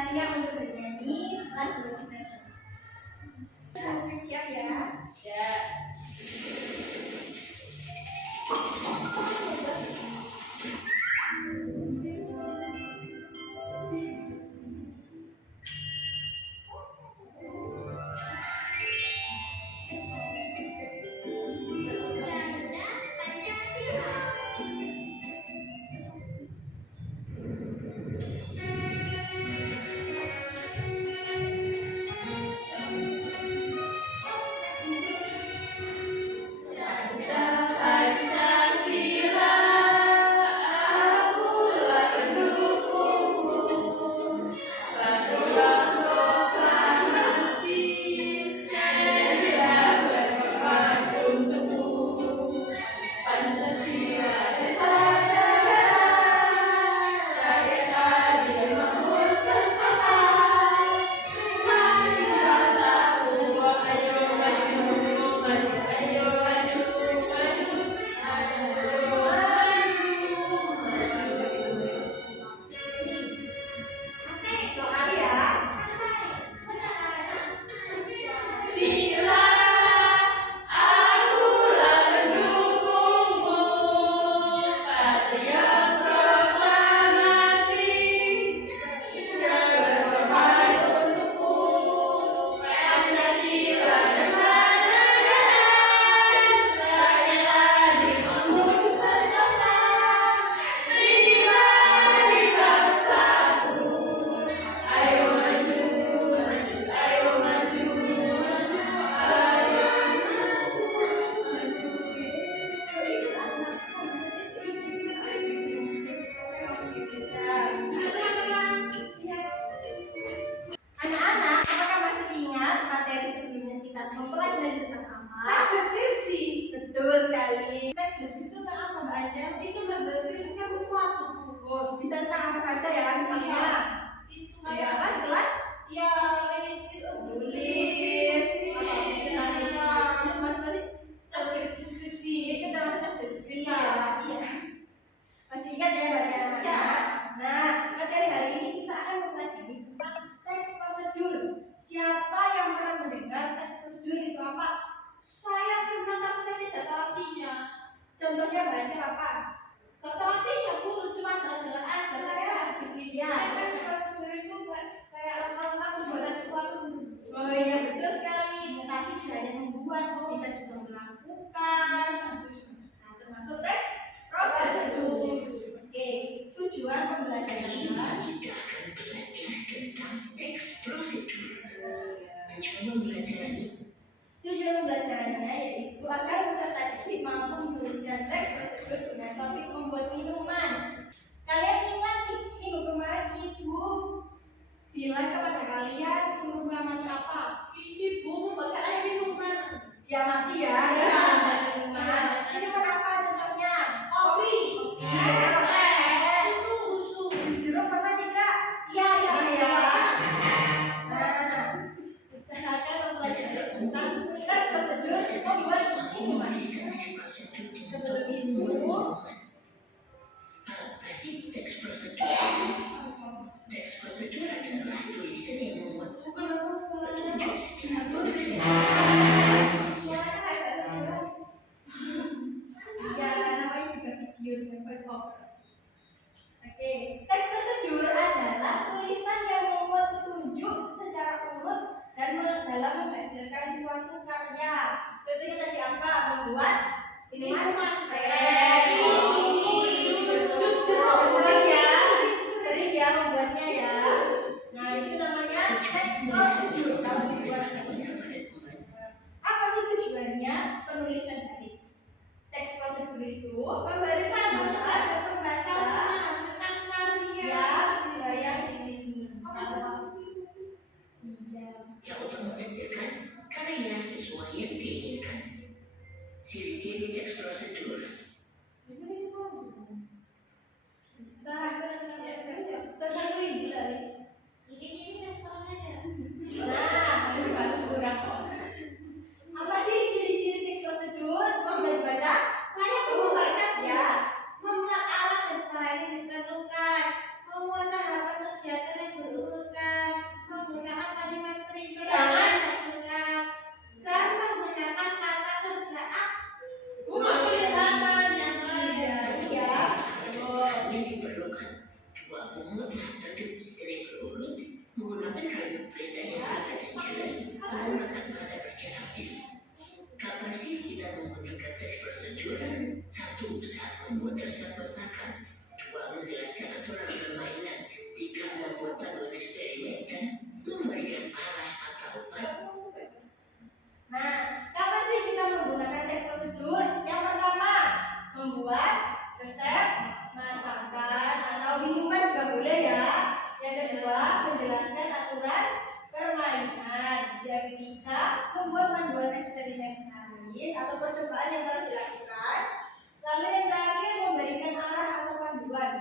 Maria untuk bernyanyi lagu Cinta Semu. Siap ya? Ya. Anak-anak, apakah masih ingat materi sebelumnya kita mempelajari tentang apa? Teks deskripsi. Betul sekali. Teks deskripsi tentang apa, Mbak Ajeng? Itu mendeskripsikan sesuatu. Oh, bisa tentang apa saja ya, misalnya? Itu Kayak kayak apa? Di kelas? ya tulis itu. Tulis. Deskripsi. Itu termasuk teks deskripsi. Iya. Iya. Masih ingat ya, Mbak Ajeng? Iya. Nah, materi hari ini kita akan mempelajari tentang teks prosedur. Siapa yang pernah mendengar teks prosedur itu apa? Saya pernah tapi saya tidak tahu artinya. Contohnya baca apa? Gak tahu artinya Bu, cuma dengar aja. Saya Ya, teks prosedur itu kayak langkah-langkah pembuatan sesuatu. oh iya betul sekali. Tetapi tidak hanya membuat, bisa juga melakukan. Itu juga bisa termasuk teks prosedur. Oke, tujuan pembelajaran Kita akan belajar tentang teks prosedur. Tujuan pembelajaran Tujuan pembelajarannya yaitu agar peserta didik mampu menuliskan teks prosedur dengan topik membuat minuman. Kalian ingat minggu kemarin ibu bilang kepada kalian suruh mengamati apa? Ini Bu, membuat air minuman. Ya mati ya. Ya. Minuman. Minuman apa contohnya? Kopi. Teh. Susu. Jus jeruk pernah tidak? Ya, ya, Iya. ya. Nah, kita akan mempelajari tentang teks prosedur membuat minuman. menuliskan teks prosedur dengan Sebelum topik itu, membuat minuman. Apa sih teks prosedur? Teks prosedur adalah tulisan yang membuat petunjuk secara prosedur. ya namanya juga video dengan voice over. Oke, teks prosedur adalah tulisan yang membuat petunjuk secara urut dan dalam menghasilkan suatu karya. Contohnya tadi apa? Membuat minuman teh, jus jeruk. Sering ya membuatnya ya. Nah itu namanya teks prosedur. Kalau dibuat apa sih tujuannya penulisan dari teks prosedur itu? Memberi panduan kepada pembaca untuk menghasilkan karya. Ya, yang ini. Yang untuk menghasilkan karya sesuai yang diinginkan. Ciri-ciri teks prosedur. Ini tes prosedur. Nah, ini masuk kurang kok. Apa sih ciri-ciri teks prosedur? Bisa dibaca? Saya tuh membaca Ya. membuat alat dan lain ditentukan, memuat tahapan kegiatan yang berurutan, dengan sains atau percobaan yang pernah dilakukan. Lalu yang terakhir memberikan arah atau panduan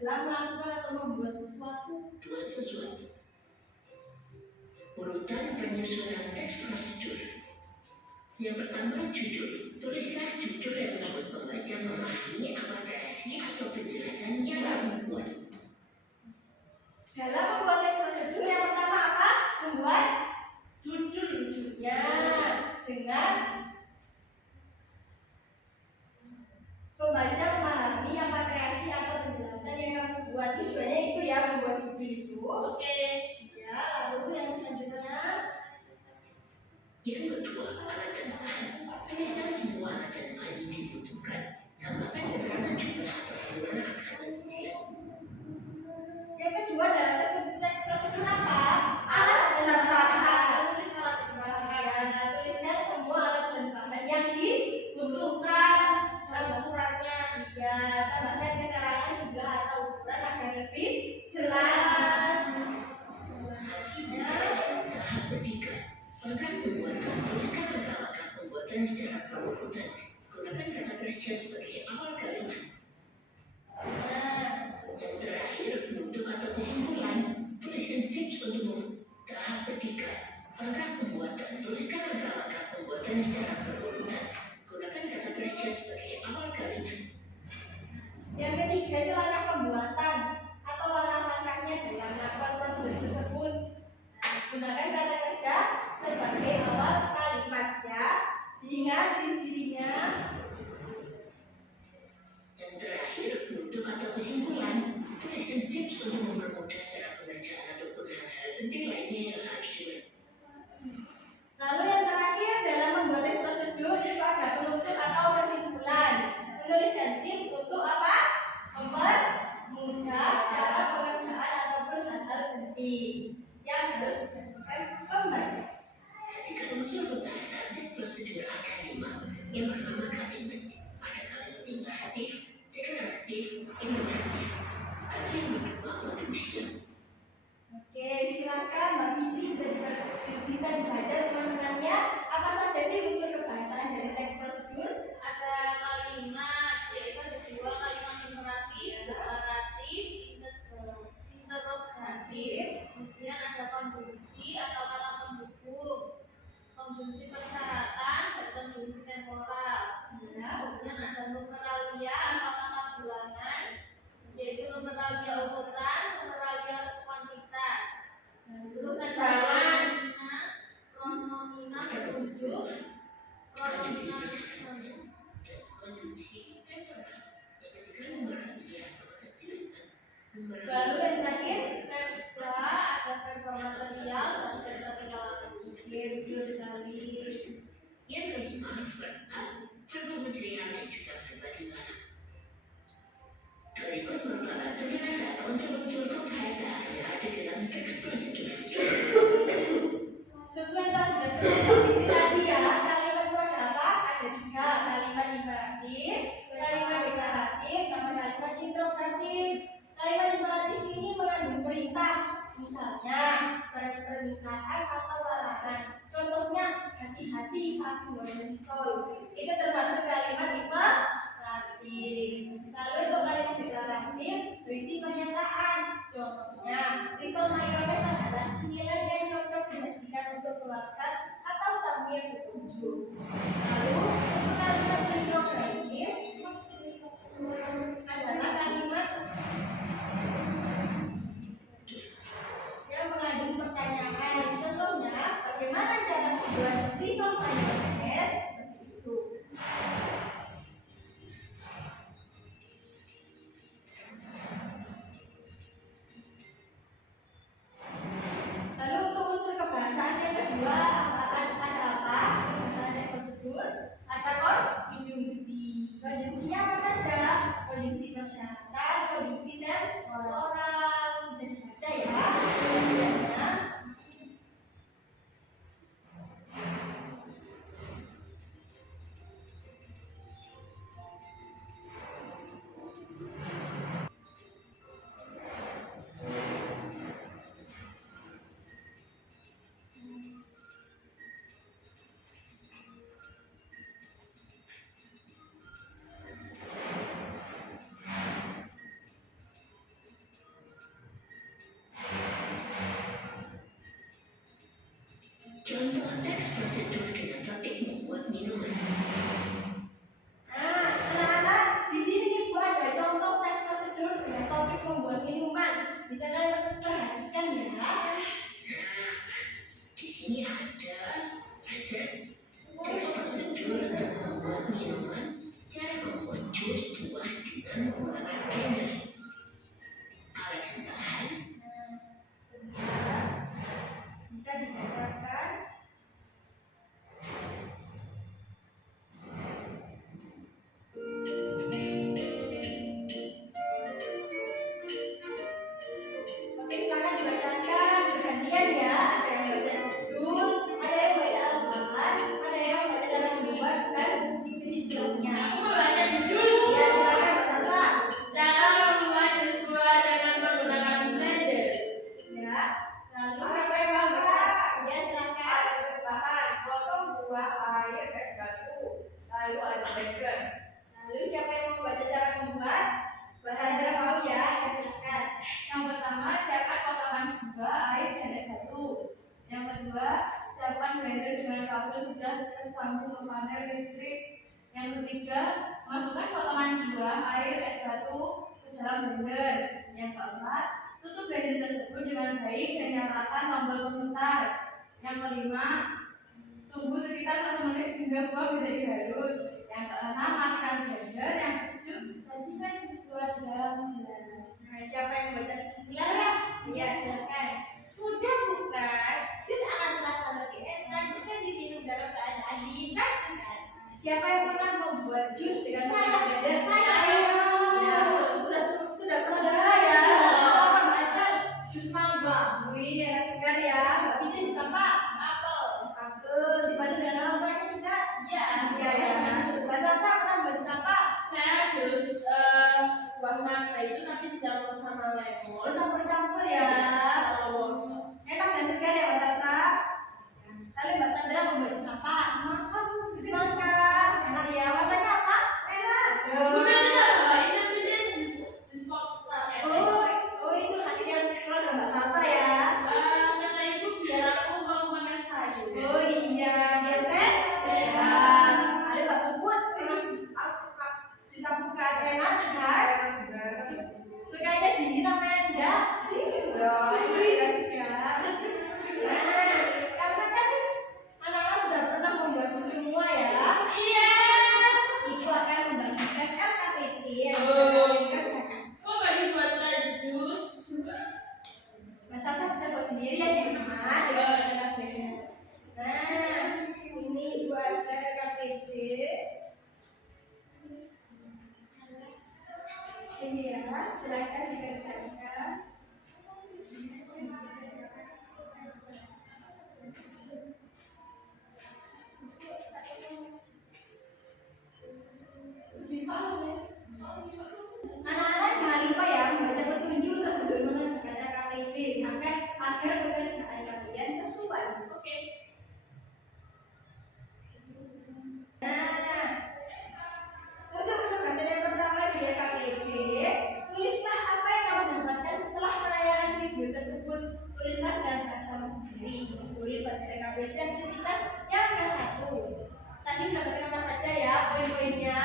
dalam melakukan atau membuat sesuatu. Buat sesuatu. Urutan penyusunan teks prosedur. Yang pertama, judul. Tulislah judul yang membuat pembaca memahami apa kreasi atau penjelasan yang kamu buat. Dalam membuat teks prosedur yang pertama apa? Membuat judulnya dengan pembaca memahami apa kreasi atau penjelasan yang kamu buat. Tujuannya itu ya, membuat judul itu. Oke. Ya, lalu yang selanjutnya. Yang kedua, alat dan bahan. Tuliskan semua alat dan bahan yang dibutuhkan. Tambahkan keterangan jumlah atau penggunaan angka dan jelas. Yang kedua dalam teks prosedur apa? Alat dan bahan. Tulis alat dan bahan. Tuliskan semua alat dan bahan yang dibutuhkan. Tambah ukurannya. Ya, tambahkan keterangan jumlah atau ukuran agar lebih jelas. Tahap ketiga, langkah pembuatan. Tuliskan langkah-langkah pembuatan secara berurutan. Gunakan kata kerja sebagai awal kalimat. Dan terakhir, penutup atau kesimpulan. Tuliskan tips untuk tahap ketiga, langkah pembuatan. Tuliskan langkah-langkah pembuatan secara berurutan. Gunakan kata kerja sebagai awal kalimat. Yang ketiga itu langkah pembuatan atau langkah-langkahnya dalam melakukan prosedur tersebut. Gunakan kata kerja sebagai awal kalimat ya. Ingat ciri-cirinya. Dan terakhir, penutup atau kesimpulan. Tuliskan tips untuk mempermudah cara pengerjaan ataupun hal-hal penting lainnya yang harus dilakukan. Lalu yang terakhir dalam membuat teks prosedur itu ada penutup atau kesimpulan. Menuliskan tips untuk apa? Mempermudah cara pengerjaan ataupun hal-hal penting yang harus dilakukan pembaca. Perhatikan unsur pembahasan teks prosedur ada 5. Yang pertama, kalimat. Ada kalimat imperatif, deklaratif, integratif. Lalu yang kedua, konjungsi. Oke, silakan Mbak Fitri bisa dibaca teman-temannya. Apa saja sih unsur kebahasaan dari teks prosedur? Ada kalimat, yaitu ada 2 kalimat imperatif, deklaratif, interrogatif. Kemudian ada konjungsi atau kata pendukung, konjungsi persyaratan dan konjungsi temporal. Ya. Kemudian ada numeralia atau kata bilangan, yaitu numeralia urutan, numeralia kuantitas. Terus ada pronomina penunjuk, Konjungsi pronomina persyaratan dan konjungsi temporal. Yang ketiga, numeralia atau kata bilangan. Lalu yang terakhir, verba, ada verba material dan verba tindakan. oke, betul sekali. Yang kelima, verba. Verba material dan juga verba tindakan. Berikut merupakan penjelasan unsur-unsur kebahasaan yang ada dalam teks prosedur. Sesuai tadi Fitri tadi ya, kalimat itu ada apa? Ada 3, kalimat imperatif, kalimat deklaratif, sama kalimat interrogatif. Kalimat imperatif ini mengandung perintah, misalnya permintaan atau larangan. Contohnya, hati-hati saat menggunakan pisau. Itu termasuk kalimat imperatif. Lalu untuk kalimat deklaratif berisi pernyataan. Contohnya, risol mayones adalah cemilan yang cocok disajikan untuk keluarga atau tamu yang berkunjung. Lalu untuk kalimat interrogatif adalah kalimat yang mengandung pertanyaan. Contohnya, bagaimana cara membuat risol mayones? Begitu. Lalu untuk unsur kebahasaan yang kedua ada apa? Kebahasaan yang prosedur ada konjungsi. Konjungsinya apa saja? Konjungsi persyaratan, konjungsi temporal. Bisa dibaca ya. Bagiannya. prosedur dengan topik membuat minuman. Nah, anak-anak, di sini ibu ada contoh teks prosedur dengan topik membuat minuman. Bisa kalian perhatikan ya. Nah, di sini ada resep teks prosedur untuk membuat minuman, cara membuat jus buah dengan menggunakan blender. Alat dan bahan, Bisa dibacakan. Oke, silakan dibacakan bergantian ya. Ada yang baca judul, ada yang baca alamat, ada yang baca cara membuat dan kesimpulannya. Aku mau baca judul. Ya, silakan Mbak Salsa. Cara membuat jus buah dengan menggunakan blender. Ya. Lalu siapa yang mau baca? Ya, silakan. Ada bahan potong buah, air, es batu, lalu ada blender. Lalu siapa yang mau baca cara membuat? Mbak Sandra mau ya? Ya, silakan. Yang pertama, siapkan potongan buah, air, dan es batu. Yang kedua, siapkan blender dengan kabel sudah tersambung ke panel listrik. Yang ketiga, masukkan potongan buah, air, es batu ke dalam blender. Yang keempat, tutup blender tersebut dengan baik dan nyalakan tombol pemutar. Yang kelima, tunggu sekitar 1 menit hingga buah menjadi halus. Yang keenam, matikan blender. Yang ketujuh, sajikan jus buah di dalam gelas. Nah, siapa yang membaca kesimpulannya? Ya, silakan. Mudah bukan? Jus akan terasa lebih enak jika diminum dalam keadaan dingin segar. Siapa yang pernah membuat jus dengan menggunakan blender? Saya. Ya, sudah pernah dengar ya? Sama baca jus mangga. Wih, enak segar ya. Mbak Fitri jus apa? Apel. Jus apel. Dibaca dengan nama banyak tidak? Iya. Iya ya. Mbak Salsa pernah membuat jus apa? Saya jus buah mangga itu tapi dicampur sama lemon. Oh, campur-campur ya. Enak dan segar ya Mbak Salsa. Lalu Mbak Sandra membuat jus apa? Jus mangga. Enak ya. Warnanya apa? Merah. Udah kita bawain namanya jus popstar. Oh, itu hasil keluar dari Mbak Salsa ya. Kata ibu biar aku mau makan sayur. Oh iya, biar sehat. Sehat. Ada Mbak Puput, jus apukat enak segar. Sukanya dingin apa enggak? Dingin dong. Segar segar. Nah, karena kan anak-anak sudah pernah membuat jus semua ya. Iya. Ibu akan membagikan LKPT yang Oh. bisa kalian kerjakan. Kok gak dibuatkan jus? Mas Salsa bisa buat sendiri ya di rumah dengan LKPT. Nah, ini ibu ada LKPT. Ini ya, silakan dikerjakan. Anak-anak jangan lupa ya membaca petunjuk sebelum mengerjakan LKPT agar pekerjaan kalian sesuai. Oke. Nah, untuk penugasan yang pertama di LKPD, tulislah apa yang kamu dapatkan setelah penayangan video tersebut. Tulislah dengan bahasa sendiri. Tulis pada LKPD aktivitas yang ke-1. Tadi mendapatkan apa saja ya poin-poinnya?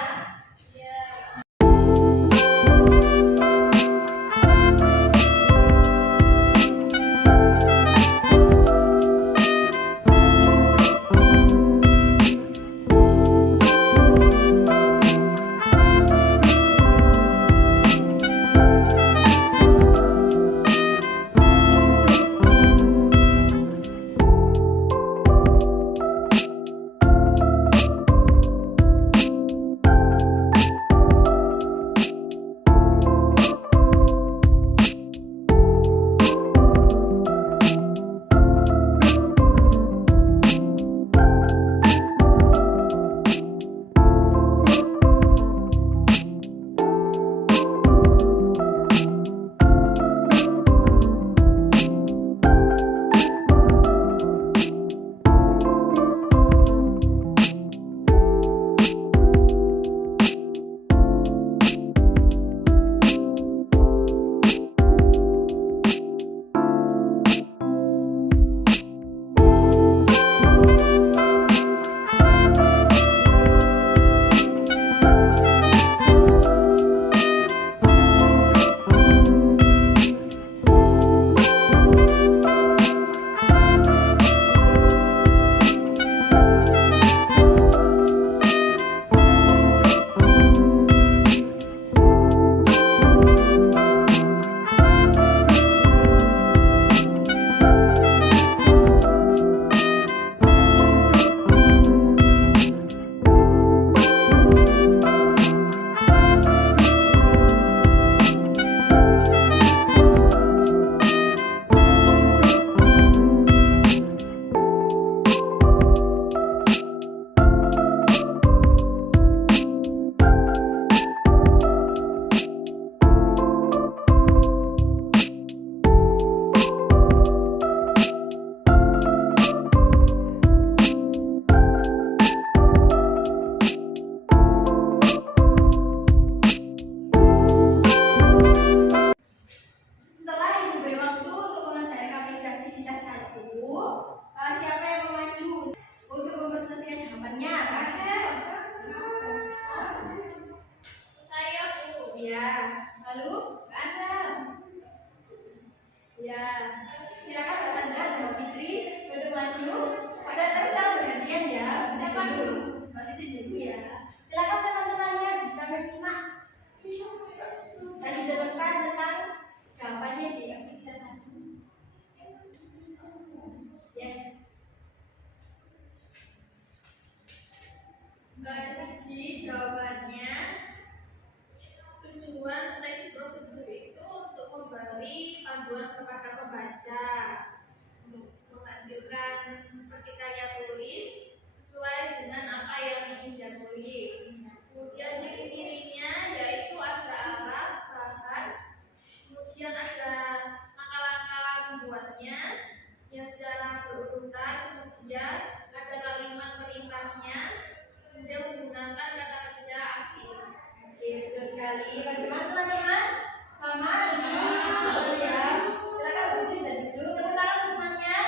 melakukan kata secara aktif. Oke, betul sekali. Bagaimana teman-teman? Sama? Betul ya. Silakan berdiri dan duduk. Tepuk tangan untuk temannya.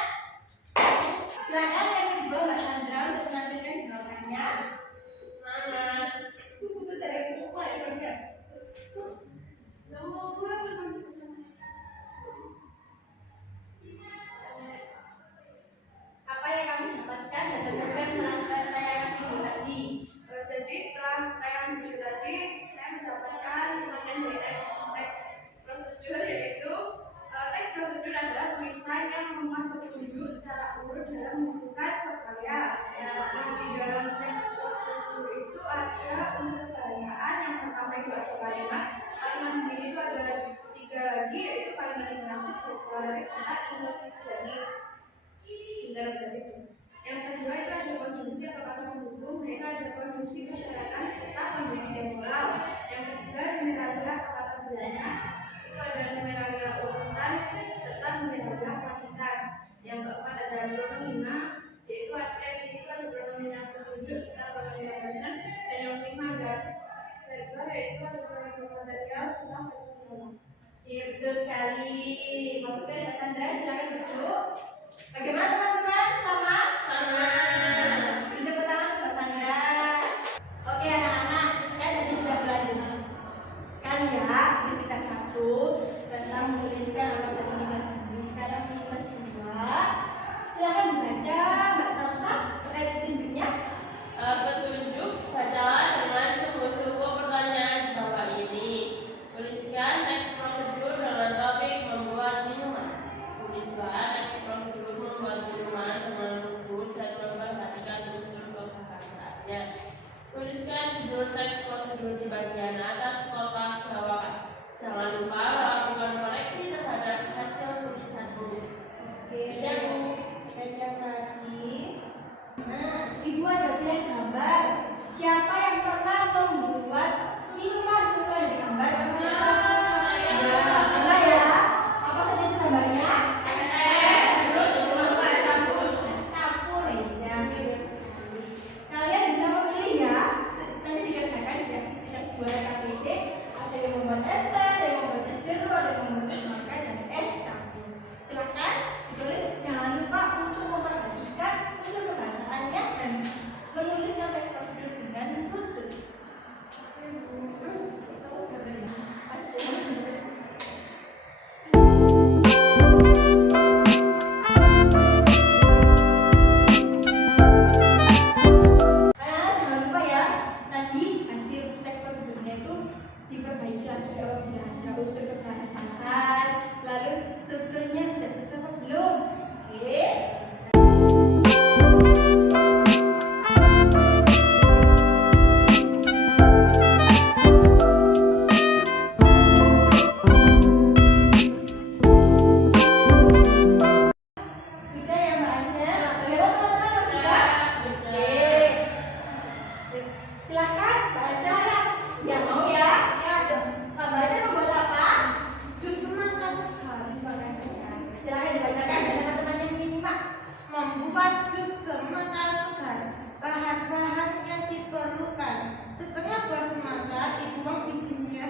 Silakan yang kedua Mbak Sandra untuk menampilkan jawabannya. Semangat. Itu dari rumah ya kan ya. Nomor 2 Apa yang kamu dapatkan dan bagaimana setelah tayangan video tadi? Jadi setelah tayangan video tadi, saya mendapatkan bagian dari teks prosedur, yaitu teks prosedur adalah tulisan yang memuat petunjuk secara urut dalam menghasilkan suatu karya. Nah, di dalam teks prosedur itu ada unsur bahasaan. Yang pertama itu ada kalimat sendiri itu ada 3 lagi, yaitu kalimat interaktif, deklarasi, sama interpretatif. Yang kedua itu ada konjungsi atau kata penghubung, yaitu ada konjungsi persyaratan serta konjungsi temporal. Yang ketiga numeralia atau kata belanja, itu ada numeralia urutan serta numeralia kuantitas. Yang keempat ada pronomina, yaitu ada di situ ada pronomina petunjuk serta pronomina person. Dan yang kelima ada verba, yaitu ada pronomina material serta pronomina. Iya, betul sekali. Bagus sekali Mbak Sandra, silakan duduk. Bagaimana teman-teman? Sama? Sama. Tepuk tangan untuk Mbak Sandra. Oke anak-anak, kan tadi sudah belajar karya ketika 1 tentang menuliskan apa tadi dipelajari. Sekarang di kelas 2. Silakan dibaca Mbak Salsa terkait petunjuknya. Petunjuk bacalah dengan sungguh-sungguh pertanyaan di bawah ini. Tuliskan teks prosedur dengan topik membuat minuman. Tulislah teks prosedur membuat minuman dengan lembut dan memperhatikan unsur kebahasanya. Tuliskan judul teks prosedur di bagian atas kotak jawaban. Jangan lupa melakukan koreksi terhadap hasil tulisanmu. Oke. Ya, Bu. Dan yang tadi, nah, Ibu ada pilihan gambar. Siapa yang pernah membuat minuman sesuai dengan gambar? Enggak ya? Apa saja itu gambarnya? Campur ya. Kalian bisa memilih ya. Nanti dikerjakan di aktivitas 2 KPD. Ada yang membuat es teh, ada yang membuat es jeruk, ada yang membuat es makan dan es campur. Silakan ditulis. Jangan lupa untuk memperhatikan unsur kebahasaannya dan menuliskan teks prosedur dengan tutur. Anak-anak jangan lupa ya, tadi hasil teks prosedurnya itu diperbaiki lagi apabila ada unsur kebahasaan, lalu strukturnya sudah sesuai atau belum? Oke. Sudah ya Mbak Anja? Bagaimana teman-teman? Sudah? Oke. Silakan baca ya. Ya mau ya? Ya. Mbak Anja membuat apa? jus semangka segar. Jus semangka segar. Silakan dibacakan dan teman-teman yang menyimak. Membuat jus semangka segar. Bahan-bahan yang diperlukan. Setengah buah semangka dibuang bijinya.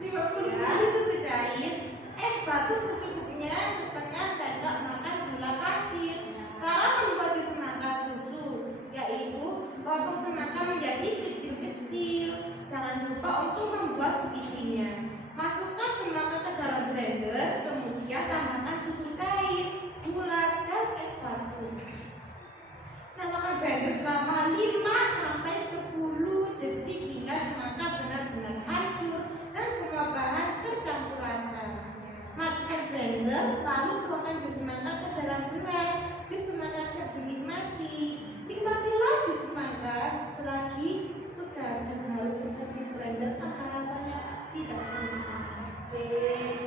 50 ml susu cair. Es batu secukupnya, setengah sendok makan gula pasir. Cara membuat jus semangka susu, yaitu potong semangka menjadi kecil-kecil. Jangan lupa untuk membuat bijinya. Masukkan semangka ke dalam blender, kemudian tambahkan susu cair, gula, dan es batu. Nyalakan blender selama 5-10 detik hingga semangka benar-benar hancur dan semua bahan tercampur rata. Matikan blender, lalu tuangkan jus semangka ke dalam gelas. Jus semangka siap dinikmati. Nikmatilah jus semangka selagi segar dan harus selesai di blender agar rasanya tidak berubah. Oke.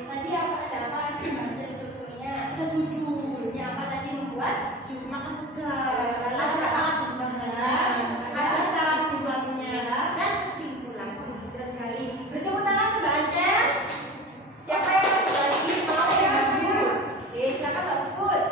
Tadi apa ada apa aja Mbak Anja di strukturnya? Ada judulnya apa tadi membuat? Jus semangka segar. Lalu ada alat bahan, ada cara membuatnya, dan kesimpulan. Betul sekali. Bertepuk tangan untuk Mbak Anja. Siapa yang lagi mau yang maju? Oke, silakan Mbak Puput.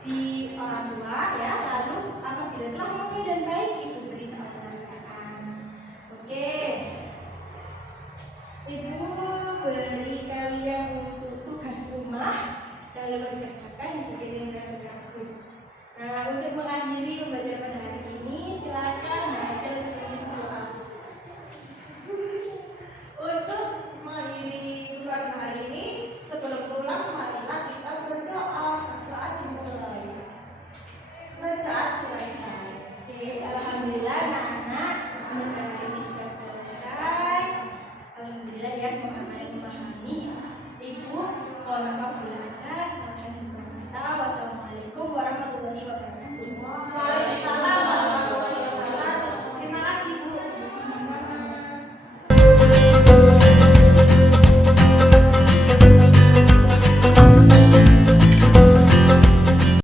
di orang tua ya. Lalu apabila telah memenuhi dan baik itu beri sama penghargaan. Oke. Ibu beri kalian untuk tugas rumah. Jangan lupa dikerjakan begini dan aku. Nah, untuk mengakhiri pembelajaran pada hari ini, silakan baca